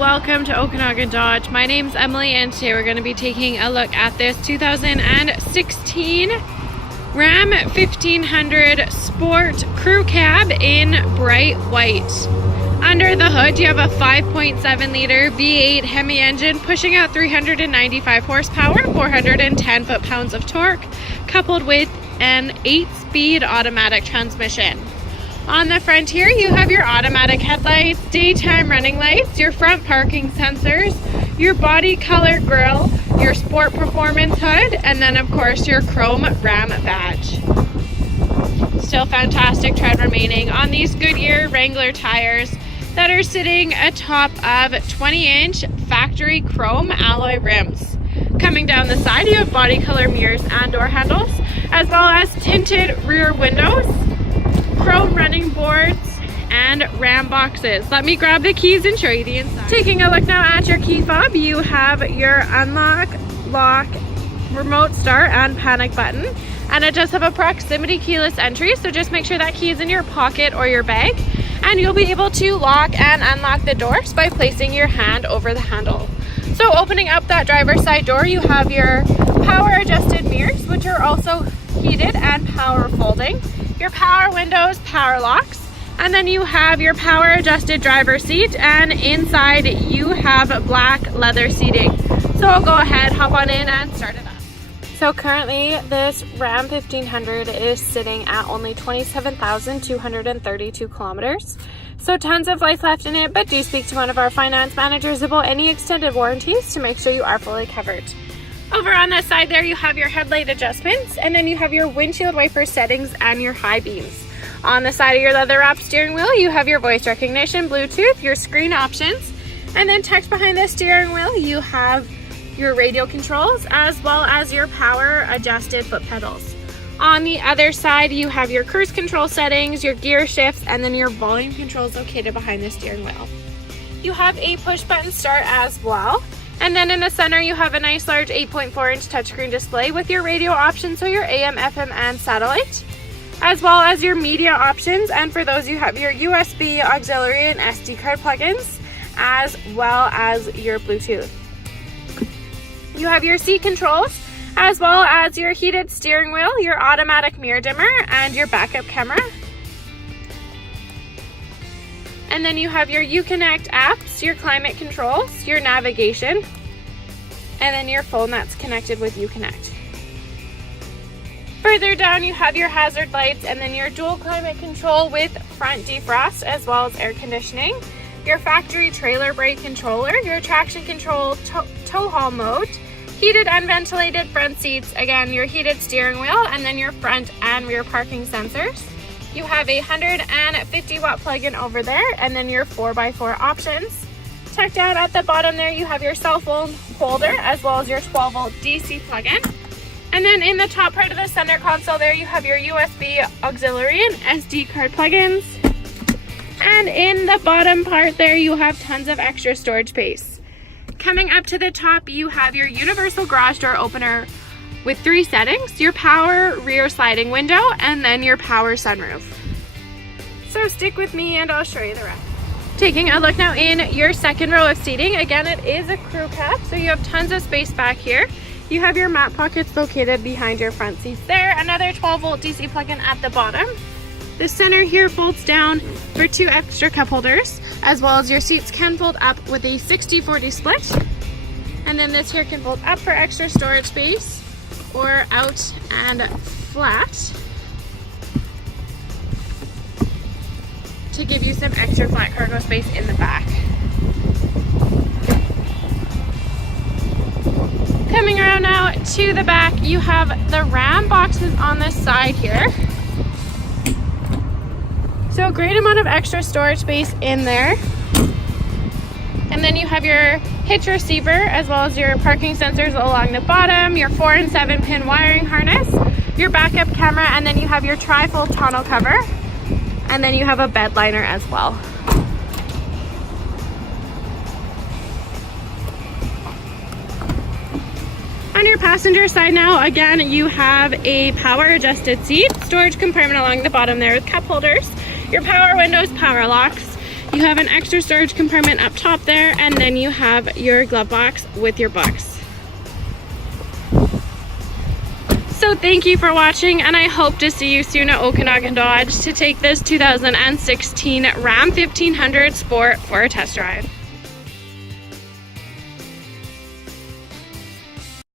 welcome to Okanagan Dodge. My name's Emily and today we're going to be taking a look at this 2016 Ram 1500 Sport Crew Cab in bright white. Under the hood you have a 5.7 liter V8 HEMI engine pushing out 395 horsepower, 410 foot-pounds of torque, coupled with an 8-speed automatic transmission. On the front here, you have your automatic headlights, daytime running lights, your front parking sensors, your body color grille, your sport performance hood, and then of course your chrome Ram badge. Still fantastic tread remaining on these Goodyear Wrangler tires that are sitting atop of 20-inch factory chrome alloy rims. Coming down the side, you have body color mirrors and door handles, as well as tinted rear windows, chrome running boards, and RamBoxes. Let me grab the keys and show you the inside. Taking a look now at your key fob, you have your unlock, lock, remote start, and panic button. And it does have a proximity keyless entry, so just make sure that key is in your pocket or your bag. And you'll be able to lock and unlock the doors by placing your hand over the handle. So opening up that driver's side door, you have your power adjusted mirrors, which are also heated and power folding. Your power windows, power locks, and then you have your power adjusted driver's seat, and inside you have black leather seating. So I'll go ahead, hop on in and start it up. So currently this Ram 1500 is sitting at only 27,232 kilometers. So tons of life left in it, but do speak to one of our finance managers about any extended warranties to make sure you are fully covered. Over on this side there, you have your headlight adjustments, and then you have your windshield wiper settings and your high beams. On the side of your leather wrapped steering wheel, you have your voice recognition, Bluetooth, your screen options, and then tucked behind the steering wheel, you have your radio controls, as well as your power adjusted foot pedals. On the other side, you have your cruise control settings, your gear shifts, and then your volume controls located behind the steering wheel. You have a push button start as well. And then in the center, you have a nice large 8.4-inch touchscreen display with your radio options, so your AM, FM, and satellite, as well as your media options. And for those, you have your USB auxiliary and SD card plugins, as well as your Bluetooth. You have your seat controls, as well as your heated steering wheel, your automatic mirror dimmer, and your backup camera. And then you have your Uconnect apps, your climate controls, your navigation, and then your phone that's connected with Uconnect. Further down, you have your hazard lights, and then your dual climate control with front defrost, as well as air conditioning, your factory trailer brake controller, your traction control tow haul mode, heated and ventilated front seats, again your heated steering wheel, and then your front and rear parking sensors. You have a 150 watt plug-in over there, and then your 4x4 options. Tucked down at the bottom there, you have your cell phone holder, as well as your 12 volt DC plug-in. And then in the top part of the center console there, you have your USB auxiliary and SD card plugins. And in the bottom part there, you have tons of extra storage space. Coming up to the top, you have your universal garage door opener with 3 settings, your power rear sliding window, and then your power sunroof. So stick with me and I'll show you the rest. Taking a look now in your second row of seating, again it is a crew cab, so you have tons of space back here. You have your mat pockets located behind your front seats there, another 12 volt DC plug-in at the bottom. The center here folds down for 2 extra cup holders, as well as your seats can fold up with a 60-40 split. And then this here can fold up for extra storage space, or out and flat to give you some extra flat cargo space in the back. Coming around now to the back, you have the RamBoxes on this side here. So a great amount of extra storage space in there. And then you have your hitch receiver, as well as your parking sensors along the bottom, your 4 and 7 pin wiring harness, your backup camera, and then you have your tri-fold tonneau cover, and then you have a bed liner as well. On your passenger side now, again, you have a power adjusted seat, storage compartment along the bottom there with cup holders, your power windows, power locks, You have an extra storage compartment up top there, and then you have your glove box with your books. So thank you for watching, and I hope to see you soon at Okanagan Dodge to take this 2016 Ram 1500 Sport for a test drive.